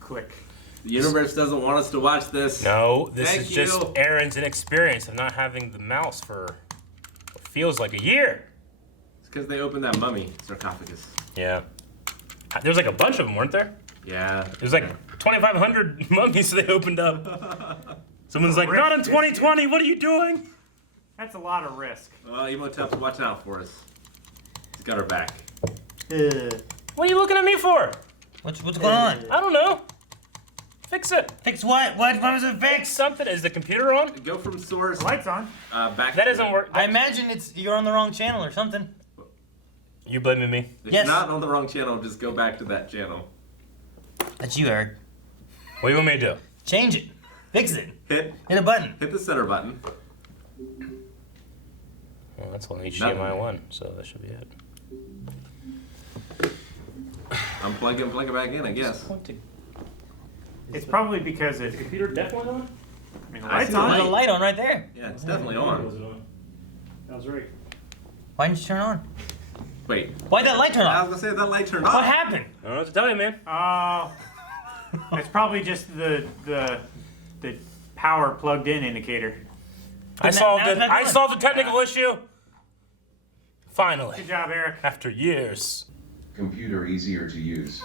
Click. The universe doesn't want us to watch this. No, this Thank is you. just Aaron's inexperience of not having the mouse for what feels like a year. It's because they opened that mummy sarcophagus. Yeah. There was like a bunch of them, weren't there? Yeah. There's like 2,500 mummies they opened up. Someone's like, not in 2020, what are you doing? That's a lot of risk. Well, Emotep's watching out for us. He's got our back. What are you looking at me for? What's going on? I don't know. Fix it. Fix what? What was it Fix fix? something. Is the computer on? Go from source Lights on. back. That to doesn't work. I imagine you're on the wrong channel or something. You blaming me? If Yes. you're not on the wrong channel, just go back to that channel. That's you, Eric. What do you want me to do? Change it. Fix it. Hit Hit a button. the center button. Well, that's only Nothing. HDMI 1, so that should be it. Unplug it and plug it back in, I guess. It's probably because it's. Computer definitely on? I mean, the I lights see the on. There's a light on right there. Yeah, it's definitely on. That was right. Why didn't you turn it on? Wait, Why'd that light turn I on? was gonna say that light turned What off. happened? I don't know what to tell you, man. Oh. It's probably just the power plugged in indicator. I now solved it's it. back I on. solved the technical issue. Finally, Good job, Eric. after years. Computer easier to use.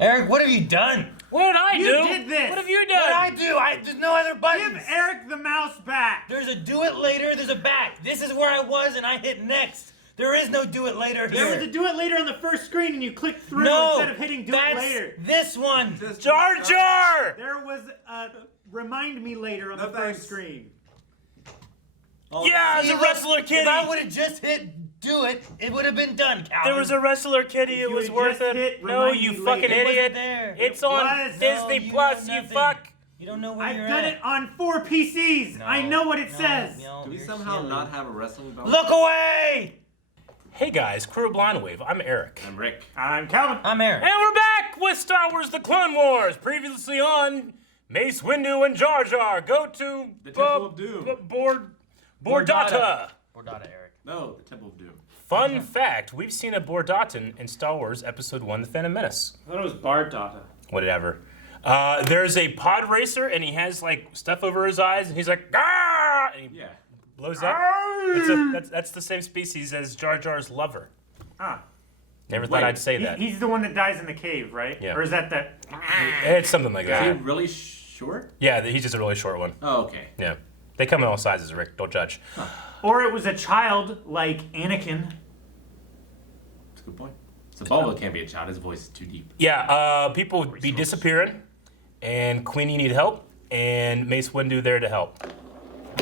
Eric, what have you done? What did I You do? did this. What have you What did I done? do? There's no other buttons. Give Eric the mouse back. There's a do it later, there's a back. This is where I was and I hit next. There is no do it later There here. was a do it later on the first screen and you clicked through No, instead of hitting do that's it later. this one. Just Jar Jar! There was a remind me later on No the thanks. first screen. Yeah, See, it's a look, wrestler kitty. If I would have just hit do it, it would have been done, Calvin. There was a wrestler kitty. It you was had worth just it. hit No, remind you me fucking later. It wasn't idiot. there. It's It on was. Disney No, you Plus. know You nothing. fuck. You don't know where I've you're done at. it on 4 PCs. I know what it says. Do we somehow not have a wrestling belt? Look away! Hey guys, crew of Blind Wave. I'm Eric. I'm Rick. I'm Calvin. I'm Aaron. And we're back with Star Wars: The Clone Wars. Previously on Mace Windu and Jar Jar go to The Temple of Doom. Bordata. Bordata, Eric. No, the Temple of Doom. Fun fact: we've seen a Bordatan in Star Wars Episode 1: The Phantom Menace. I thought it was Bard Data. Whatever. There's a pod racer, and he has like stuff over his eyes, and he's like, "Gah!" And he Yeah. blows up. That's the same species as Jar Jar's lover. Ah. Never Wait, thought I'd say that. He's the one that dies in the cave, right? Yeah. Or is that It's something like Is he that. really short? Yeah, he's just a really short one. Oh, okay. Yeah. They come in all sizes, Rick. Don't judge. Or it was a child like Anakin. That's a good point. So Bulba can't be a child. His voice is too deep. Yeah, people would be disappearing, and Queenie need help, and Mace Windu there to help.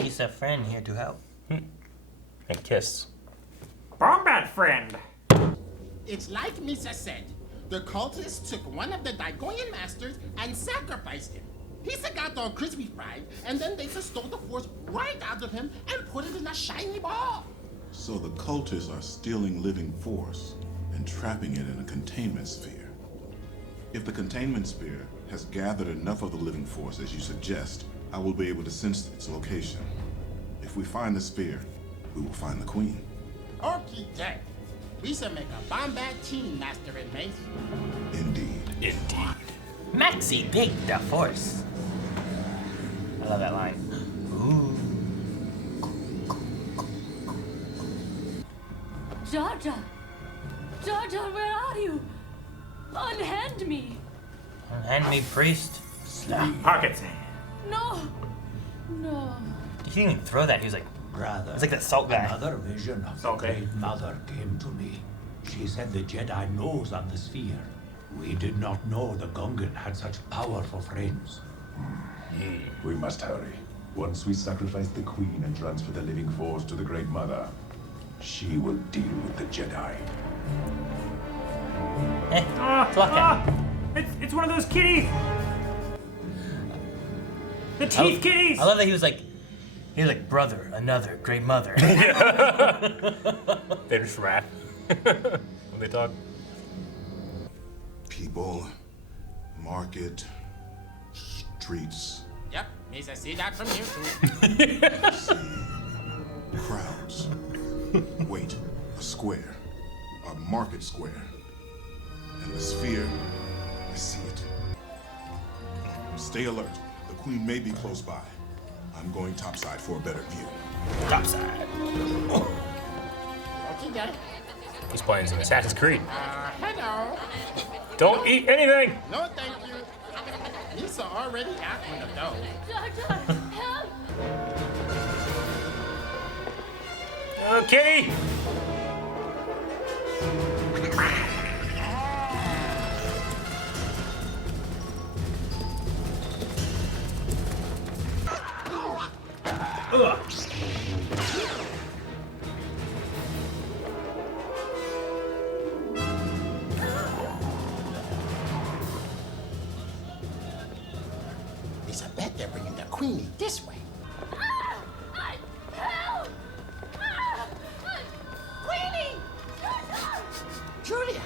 He's a friend here to help. And kiss. Wombat friend. It's like Misa said. The cultists took one of the Dagoyan masters and sacrificed him. He's a goddamn crispy fried, and then they just stole the force right out of him and put it in a shiny ball. So the cultists are stealing living force and trapping it in a containment sphere. If the containment sphere has gathered enough of the living force as you suggest, I will be able to sense its location. If we find the sphere, we will find the queen. Okay, Jack. We should make a Bombat team master in Mace. Indeed. Indeed. Maxi dig the force. I love that line. Ooh. Jar Jar! Jar Jar, where are you? Unhand me! Hand me, priest. Pockets. No! No. He didn't even throw that. He was like, Brother, it's like that salt guy. another vision of the Salt guy. Great Mother came to me. She said the Jedi knows of the sphere. We did not know the Gungan had such powerful frames. We must hurry. Once we sacrifice the Queen and transfer the living force to the Great Mother, she will deal with the Jedi. Pluck it. It's one of those kitties. The teeth kitties. I love that he was like, brother, another great mother. They just rap when they talk. People, market, streets, Yep, Misa see that from here too. crowds. Wait, a square, a market square. And the sphere see it. Stay alert. The Queen may be close by. I'm going topside for a better view. Topside. Okay, He's playing some Assassin's Creed. hello. Don't eat anything. No, thank you. Lisa already out on the dough. Jar Jar, help! Oh, kitty. Ugh. It's a bet they're bringing the Queenie this way. Help! Queenie! Jar Jar! Julia!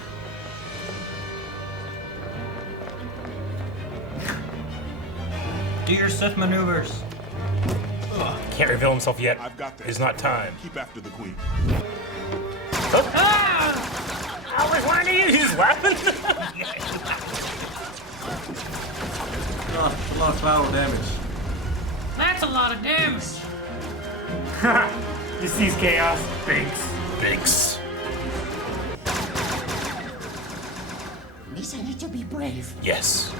Do your Sith maneuvers. Can't reveal himself yet. I've got this. It's not time. Keep after the Queen. Oh. I was wanting to use. He's laughing. Oh, a lot of flower damage. That's a lot of damage. This sees chaos. Thanks. Thanks. Lisa needs to be brave. Yes.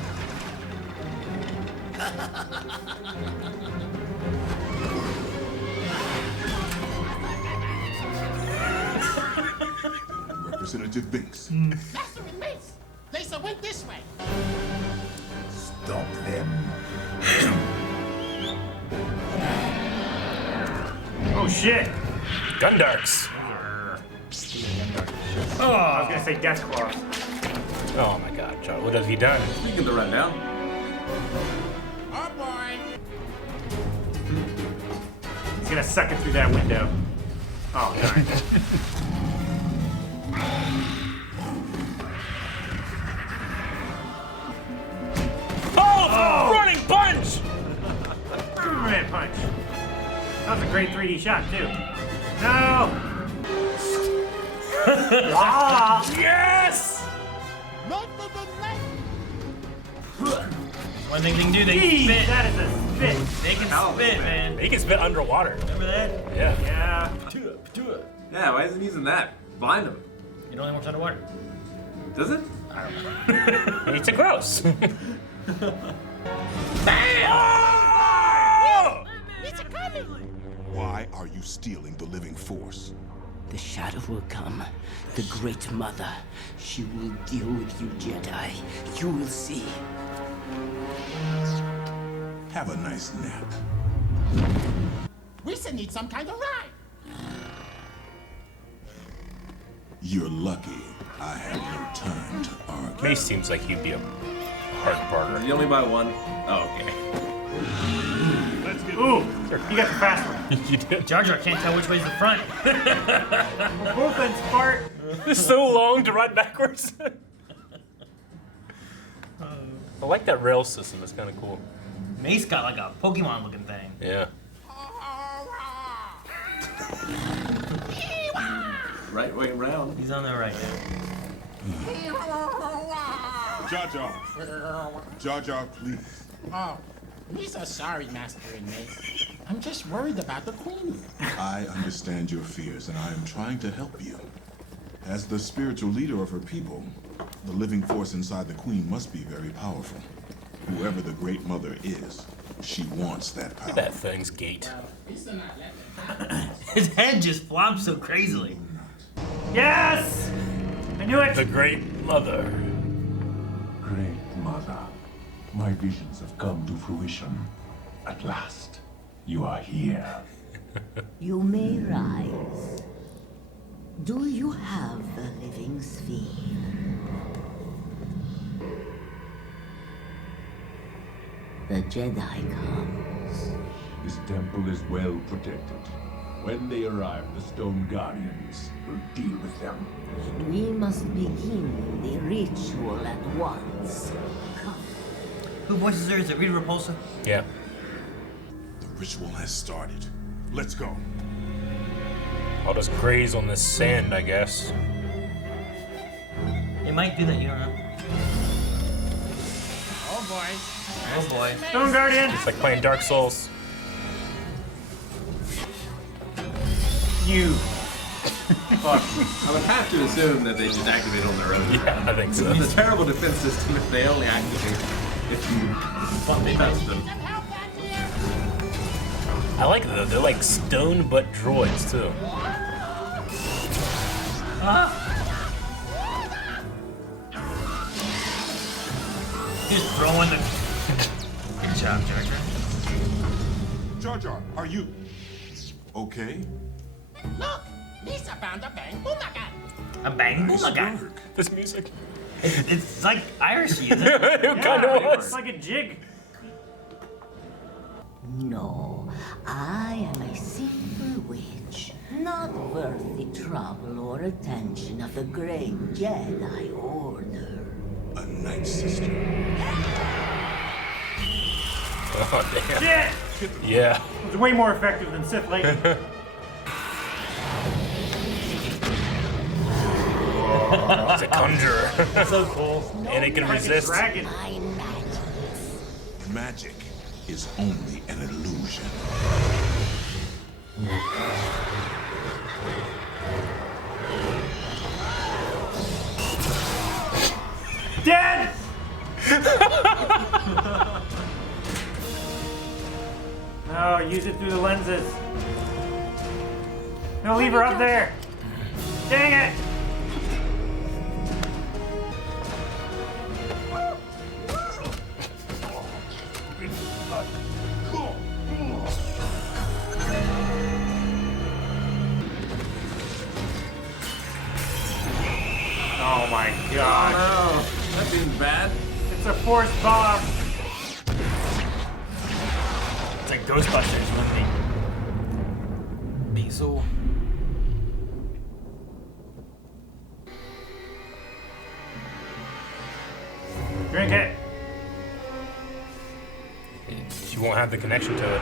Representative Binks. Master and Mace! Lisa went this way. Stop them. Oh shit. Gundarks. I was gonna say Death Claws. Oh my God, John. What have you done? Speaking to run down. Oh boy! He's gonna suck it through that window. Oh, darn. Oh! Running punch! Superman punch. That was a great 3D shot, too. No! Ah! Yes! Not for the night! One thing they can do, they Jeez, can spit. that is a spit. They can spit, man. He can spit underwater. Remember that? Yeah. Yeah. Yeah, why isn't he using that? Blind him. It only works underwater. Does it? It's a gross. Lisa coming! Why are you stealing the living force? The shadow will come. The Great Mother. She will deal with you, Jedi. You will see. Have a nice nap. Lisa needs some kind of ride. You're lucky I have no time to argue. Mace seems like he'd be a hard barter. You only buy one? Oh, okay. Ooh, you got the fast one. You did. Jar Jar can't tell which way's the front. Both ends fart. It's so long to run backwards. I like that rail system. It's kind of cool. Mace got like a Pokemon looking thing. Yeah. Right way around. He's on the right now. Jar Jar. Jar Jar, please. Oh, Lisa, sorry, Master and Mace. I'm just worried about the Queen. I understand your fears, and I am trying to help you. As the spiritual leader of her people, the living force inside the Queen must be very powerful. Whoever the Great Mother is, she wants that power. That thing's gate. Lisa not letting it happen. His head just flops so crazily. Yes! I knew it! The Great Mother. Great Mother, my visions have come to fruition. At last, you are here. You may rise. Do you have the living sphere? The Jedi comes. This temple is well protected. When they arrive, the Stone Guardians will deal with them. We must begin the ritual at once. Come. Who voices her? Is it Rita Repulsa? Yeah. The ritual has started. Let's go. I'll just graze on this sand, I guess. It might do that, you don't know. boys. Oh boy. Stone Guardian. It's like playing Dark Souls. You. Fuck. I would have to assume that they just activate on their own. Yeah, I think so. It's a terrible defense system if they only activate if you touch them. I like them though. They're like stone butt droids too. He's throwing the. Good job, Jar Jar. Jar Jar, are you okay? Look, Lisa found a bang boomagan. A bang Nice boomagan. work. This music. It's like Irishy, isn't it? It kind of It's was. like a jig. No, I am a simple witch, not worth the trouble or attention of the great Jedi Order. A night sister. Oh damn. Shit! Yeah. It's way more effective than Sith Lady. It's a conjurer. So cool. And it can Like a resist. dragon. My magic. Magic is only an illusion. Dead! No, use it through the lenses. No, leave her up there. Dang it! Oh my god. Oh, that seems bad. It's a force bomb. It's like Ghostbusters when they. Diesel. Drink it. She won't have the connection to it.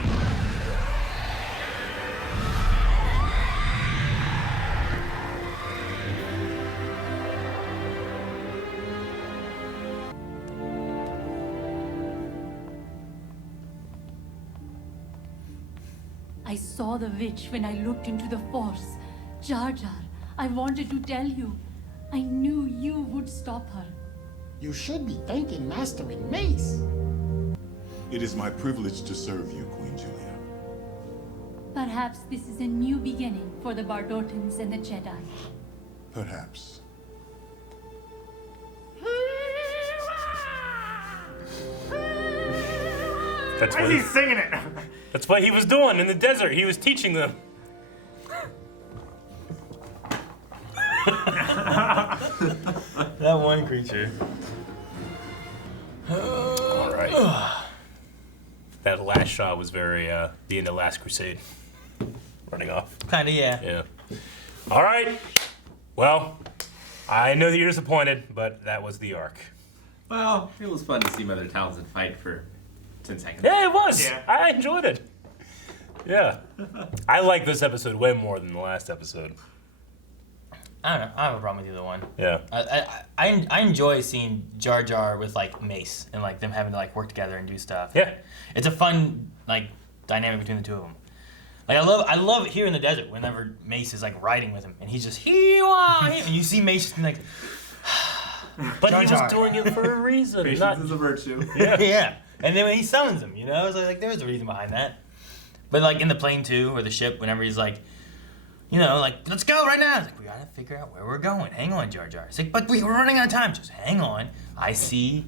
I saw the witch when I looked into the Force. Jar Jar, I wanted to tell you. I knew you would stop her. You should be thanking Master and Mace. It is my privilege to serve you, Queen Julia. Perhaps this is a new beginning for the Bardotans and the Jedi. Perhaps. That's Why what is he he, singing it? that's what he was doing in the desert. He was teaching them. That one creature. All right. That last shot was very the end of Last Crusade. Running off. Kinda, yeah. Yeah. All right. Well, I know that you're disappointed, but that was the arc. Well, it was fun to see Mother Townsend fight for 10 seconds. Yeah, it was. Yeah. I enjoyed it. Yeah. I like this episode way more than the last episode. I don't know. I have a problem with either one. Yeah. I enjoy seeing Jar Jar with like Mace and like them having to like work together and do stuff. Yeah. It's a fun like dynamic between the two of them. Like I love it here in the desert whenever Mace is like riding with him and he's just and you see Mace just being like. But Jar he Jar. was doing it for a reason. Patience not- is a virtue. Yeah. And then when he summons him, you know, so like there's a reason behind that. But like in the plane too, or the ship, whenever he's like, you know, like, let's go right now. It's like, we gotta figure out where we're going. Hang on, Jar Jar. It's like, but we're running out of time. Just hang on. I see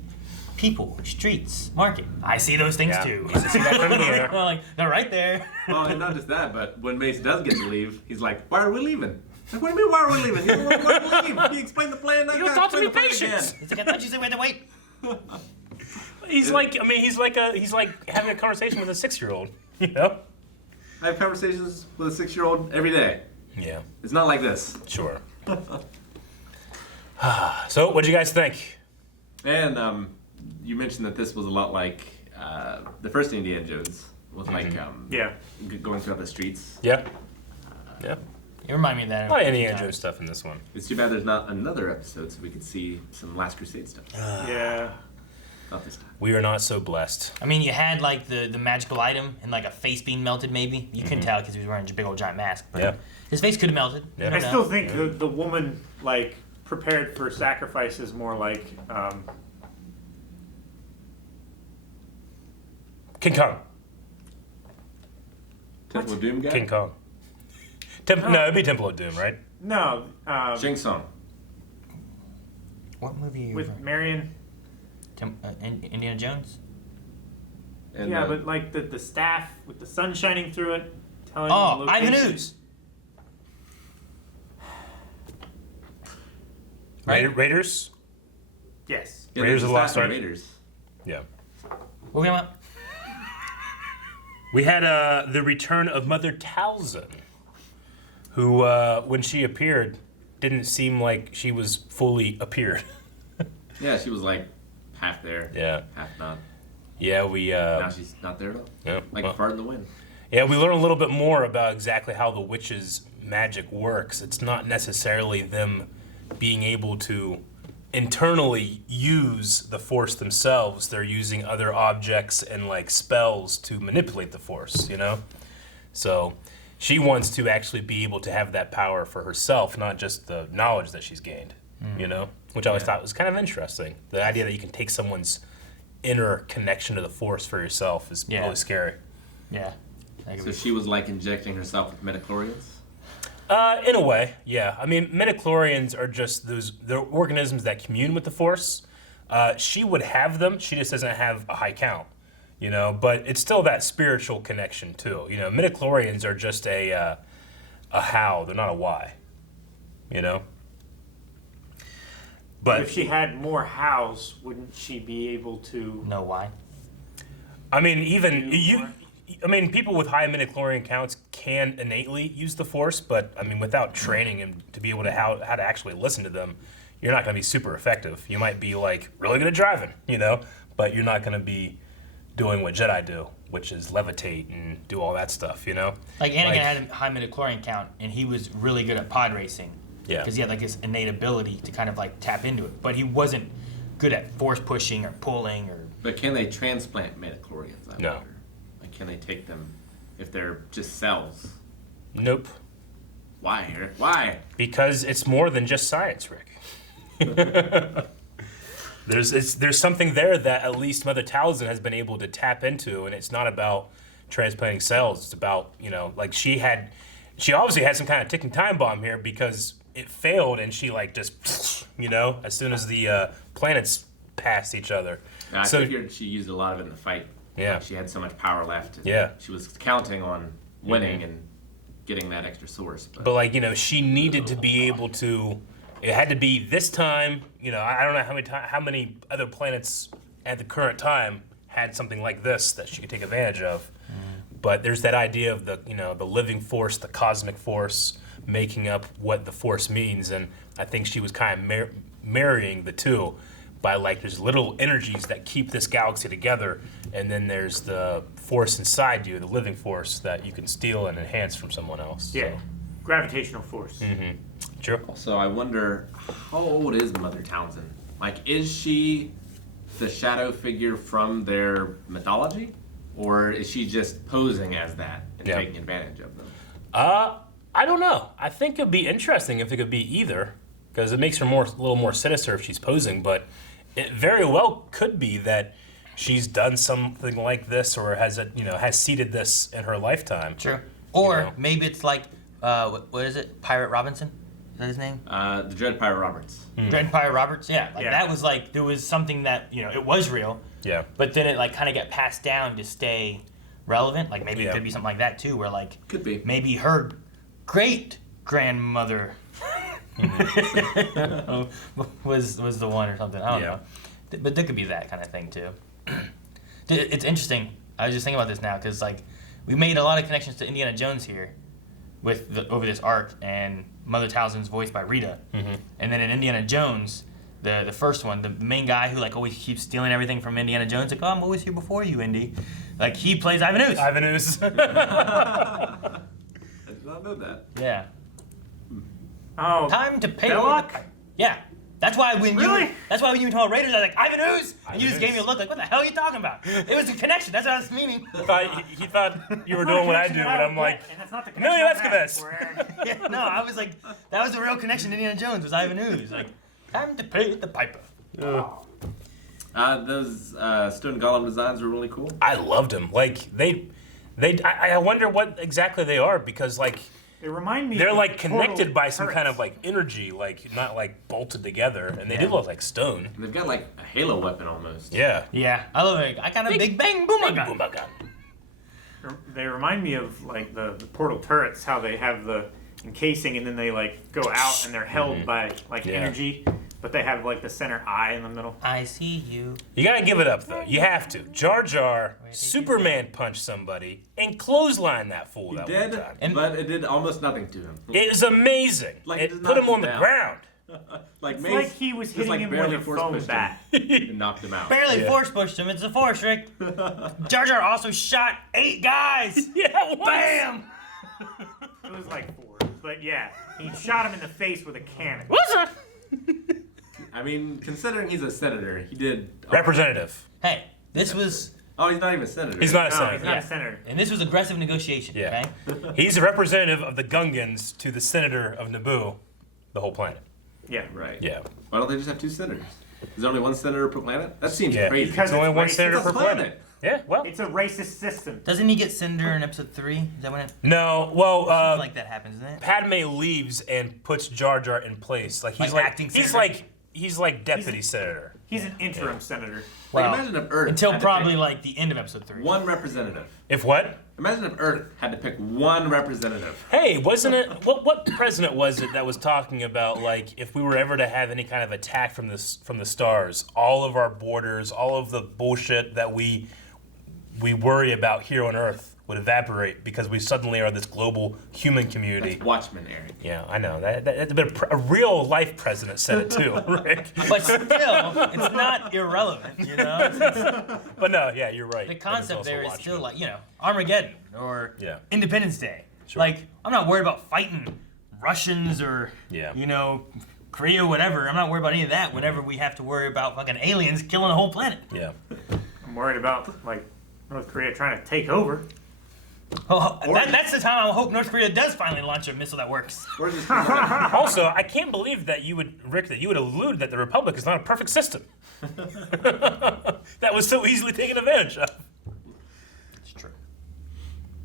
people, streets, market. I see those things Yeah. too. You see that from here. I'm like, they're right there. Oh, and not just that, but when Mace does get to leave, he's like, why are we leaving? Like, what do you mean, why are we leaving? You don't want to leave. He explained the plan. You don't talk to me patience. It's like, I thought you said we had to wait. He's like, I mean, he's like having a conversation with a 6-year-old, you know? I have conversations with a 6-year-old every day. Yeah, It's not like this. sure. So, what'd you guys think? And you mentioned that this was a lot like the first Indiana Jones. Was like Yeah. going throughout the streets. Yeah. Yeah. You remind me of that. A lot of Indiana Jones stuff in this one. It's too bad there's not another episode so we could see some Last Crusade stuff. Yeah. Not this time. We are not so blessed. I mean, you had like the magical item and like a face being melted. Maybe you couldn't tell because he was wearing a big old giant mask. But Yeah. his face could have melted. Yeah. You I don't still know. think the woman like prepared for sacrifice is more like King Kong. Temple of Doom guy? King Kong. No, it'd be Temple of Doom, right? no Shang Tsung. What movie are you with referring- Marion. Indiana Jones? And, Yeah, but like the staff with the sun shining through it, telling Oh, you the location. Ivan Ooze. Right? Raiders? Yes. Yeah, Raiders there's of the Lost staff in Ark. Raiders. Yeah. What we talking about? We had the return of Mother Talzin, who, when she appeared, didn't seem like she was fully appeared. Yeah, she was like half there, Yeah. half not. Yeah, we. Now she's not there at all. Yeah, Like well. fart in the wind. Yeah, we learn a little bit more about exactly how the witch's magic works. It's not necessarily them being able to internally use the force themselves. They're using other objects and like spells to manipulate the force, you know? So she wants to actually be able to have that power for herself, not just the knowledge that she's gained, you know? Which I always thought was kind of interesting. The idea that you can take someone's inner connection to the force for yourself is really scary. Yeah. So she was like injecting herself with midichlorians? In a way, yeah. I mean, midichlorians are just they're organisms that commune with the Force. She would have them, she just doesn't have a high count, you know, but it's still that spiritual connection too. You know, midichlorians are just a how, they're not a why, you know? But if she had more hows, wouldn't she be able to know why? I mean, people with high midichlorian counts can innately use the Force, but I mean, without training and to be able to how to actually listen to them, you're not going to be super effective. You might be like really good at driving, you know, but you're not going to be doing what Jedi do, which is levitate and do all that stuff, you know. Like Anakin had a high midichlorian count, and he was really good at pod racing. Yeah. Because he had like this innate ability to kind of like tap into it, but he wasn't good at force pushing or pulling or. But can they transplant midichlorians? I No. wonder. Like, can they take them if they're just cells? Nope. Why, Eric? Why? Because it's more than just science, Rick. There's something there that at least Mother Talzin has been able to tap into, and it's not about transplanting cells. It's about, you know, like she obviously had some kind of ticking time bomb here because it failed, and she like just, you know, as soon as the planets passed each other. I figured she used a lot of it in the fight. Yeah. Like she had so much power left. And Yeah. She was counting on winning and getting that extra source. But like, you know, she needed to be able to. It had to be this time. You know, I don't know how many other planets at the current time had something like this that she could take advantage of. But there's that idea of the living force, the cosmic force, making up what the force means, and I think she was kind of marrying the two by like there's little energies that keep this galaxy together, and then there's the force inside you, the living force that you can steal and enhance from someone else. Yeah, gravitational force. Mm-hmm. Sure. Also, I wonder, how old is Mother Townsend? Like, is she the shadow figure from their mythology? Or is she just posing as that and taking advantage of them? I don't know. I think it'd be interesting if it could be either, because it makes her a little more sinister if she's posing, but it very well could be that she's done something like this or has seeded this in her lifetime. Sure. Or maybe it's like, what is it? Pirate Robinson? Is that his name? The Dread Pirate Roberts. Dread Pirate Roberts, yeah. That was like, there was something that, it was real. Yeah. But then it like kind of got passed down to stay relevant. Like maybe it could be something like that too, where like could be maybe her great grandmother was the one or something. I don't know. But there could be that kind of thing too. It's interesting. I was just thinking about this now because like we made a lot of connections to Indiana Jones here with over this arc, and Mother Talzin's voiced by Rita, and then in Indiana Jones. The first one, the main guy who like always keeps stealing everything from Indiana Jones, like, oh, I'm always here before you, Indy. Like he plays Ivan Ooze. Ivan Ooze. I did not know that. Yeah. Oh. Time to pay. Belloc? Yeah. That's why when Really? you told Raiders, I was like, Ivan Ooze! And you just gave me a look like, what the hell are you talking about? It was a connection. That's what I was meaning. He thought you were doing what I do, but I'm like, and that's not the Emilio connection I'm asking Estevez. for. Yeah, no, I was like, that was the real connection to Indiana Jones, was Ivan Ooze. Like, time to pay the piper. Those stone golem designs were really cool. I loved them. Like I wonder what exactly they are because like They remind me. they're of like connected portal by some turrets. kind of like energy, like not like bolted together, and they do look like stone. And they've got like a halo weapon almost. Yeah. Yeah, I love it. I got a big bang boomer gun. Boomer gun. They remind me of like the portal turrets, how they have the encasing and then they like go out and they're held by like Yeah. energy, but they have like the center eye in the middle. I see you. You gotta give it up though. You have to. Jar Jar, Superman punched somebody and clotheslined that fool He that did, one time. but it did almost nothing to him. It was amazing. Like, it it put knocked him on him the down. ground. Like It's Mace, like he was just, hitting like, him barely with a force foam pushed him bat. and knocked him out. Barely Yeah. force pushed him. It's a force, Rick. Jar Jar also shot 8 guys. Yeah, Bam! It was like 4, but yeah, he shot him in the face with a cannon. What's that? I mean, considering he's a senator, he did. Representative. Hey, this was, Oh, he's not even a senator. He's not a No, senator. he's not a senator. and this was aggressive negotiation, Yeah. okay? He's a representative of the Gungans to the senator of Naboo, the whole planet. Yeah, Right. Yeah. Why don't they just have 2 senators? Is there only 1 senator per planet? That seems Yeah. crazy. Because There's only it's one racist. senator It's per a planet. planet. Yeah, well. It's a racist system. Doesn't he get Cinder in episode 3? Is that when it No, well, like that happens, isn't it? Padme leaves and puts Jar Jar in place. Like he's Like like, acting he's senator? like deputy senator. He's an interim senator. Like, Well, imagine if Earth until had to probably pick like the end of episode 3. 1 representative. If what? Imagine if Earth had to pick 1 representative. Hey, wasn't it what president was it that was talking about like if we were ever to have any kind of attack from the stars, all of our borders, all of the bullshit that we worry about here on Earth would evaporate because we suddenly are this global human community. That's Watchmen, Eric. Yeah, I know. That's been a real life president said it too, Rick. But still, it's not irrelevant, you know? But no, yeah, you're right. The That is concept also there is Watchmen. still like, you know, Armageddon or Yeah. Independence Day. Sure. Like, I'm not worried about fighting Russians or, Yeah. you know, Korea, whatever. I'm not worried about any of that whenever we have to worry about fucking aliens killing the whole planet. Yeah. I'm worried about like North Korea trying to take over. Oh, that's the time I hope North Korea does finally launch a missile that works. Or just Also, I can't believe that you would, Rick, that you would allude that the Republic is not a perfect system. That was so easily taken advantage of. It's true.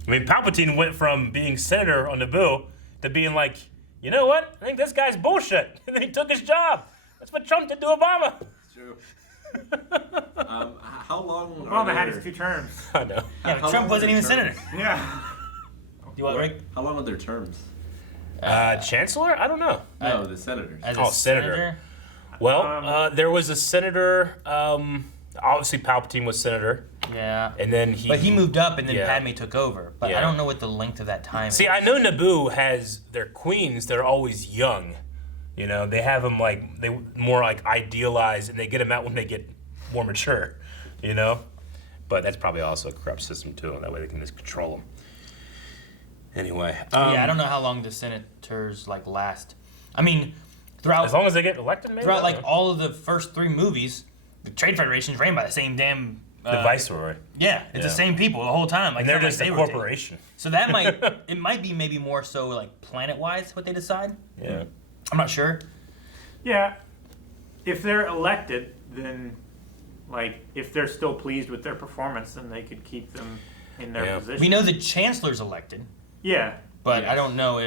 I mean, Palpatine went from being senator on Naboo to being like, you know what? I think this guy's bullshit. And then he took his job. That's what Trump did to Obama. True. How long? Obama had his 2 terms. I know. Yeah, how Trump long are wasn't their even senator. terms? Yeah. You what, Rick? How long are their terms? Chancellor? I don't know. No, the senators. As Oh, a senator. Well, there was a senator. Obviously, Palpatine was senator, Yeah. and then he. But he moved up and then Yeah. Padme took over. But Yeah. I don't know what the length of that time See, is. I know Naboo has their queens. They're always young. You know, they have them like they more like idealized, and they get them out when they get more mature. You know, but that's probably also a corrupt system too. That way they can just control them. Anyway, Yeah, I don't know how long the senators like last. I mean, throughout as long as they get elected, maybe. throughout I don't like know. all of the first 3 movies, the Trade Federation is ran by the same damn. The Viceroy. Yeah, it's the Yeah. same people the whole time. Like And they're it's not just like a they rotate. corporation. So that might it might be maybe more so like planet-wise what they decide. Yeah. I'm not sure. Yeah. If they're elected, then like if they're still pleased with their performance, then they could keep them in their Yeah. position. We know the chancellor's elected, Yeah. but I don't know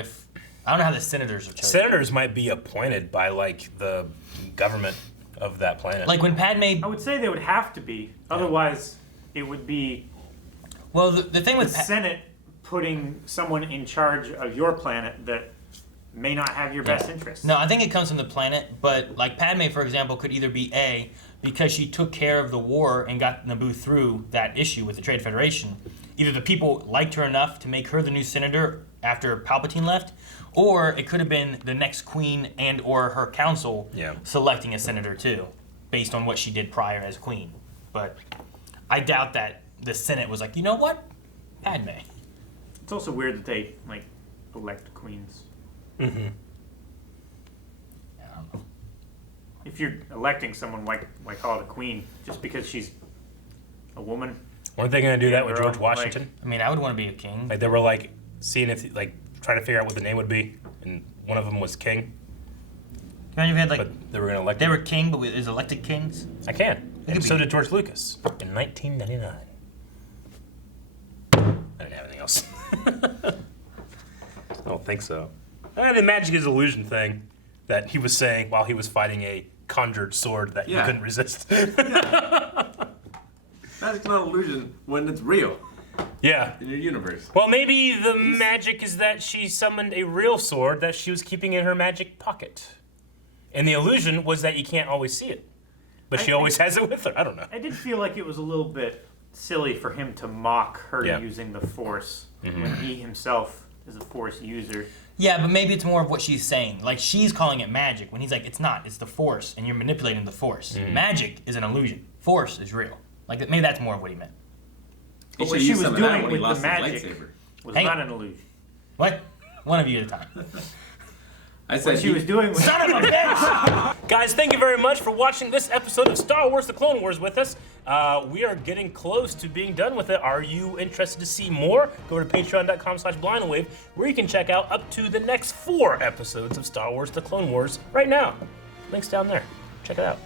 how the senators are chosen. Senators might be appointed by like the government of that planet. Like when Padme. I would say they would have to be. Otherwise, it would be Well, the thing the with Senate putting someone in charge of your planet that may not have your best interests. No, I think it comes from the planet, but like Padme, for example, could either be A, because she took care of the war and got Naboo through that issue with the Trade Federation. Either the people liked her enough to make her the new senator after Palpatine left, or it could have been the next queen and or her council selecting a senator too, based on what she did prior as queen. But I doubt that the Senate was like, you know what, Padme. It's also weird that they like elect queens. Mm-hmm. I don't know. if you're electing someone, why call it a queen just because she's a woman? Weren't they going to do that with Girl, George Washington? I mean, I would want to be a king. Like they were like seeing if like trying to figure out what the name would be, and one of them was king. Imagine if you had like But they were going to elect. they him. were king, but there's elected kings. I can. It And could so be- did George Lucas in 1999. I didn't have anything else. I don't think so. The magic is illusion thing that he was saying while he was fighting a conjured sword that you Yeah. couldn't resist. Magic's not illusion when it's real Yeah. in your universe. Well, maybe the magic is that she summoned a real sword that she was keeping in her magic pocket. And the illusion was that you can't always see it. But she always has it with her. I don't know. I did feel like it was a little bit silly for him to mock her Yeah. using the Force when he himself is a Force user. Yeah, but maybe it's more of what she's saying. Like, she's calling it magic when he's like, it's not, it's the Force, and you're manipulating the Force. Magic is an illusion. Force is real. Like, maybe that's more of what he meant. He But what should've she used was some of that doing when he with the lost his magic lightsaber. was Hang not on. an illusion. What? One of you at a time. I said What she was doing was Son of a bitch! Guys, thank you very much for watching this episode of Star Wars The Clone Wars with us. We are getting close to being done with it. Are you interested to see more? Go to patreon.com/blindwave where you can check out up to the next 4 episodes of Star Wars The Clone Wars right now. Link's down there. Check it out.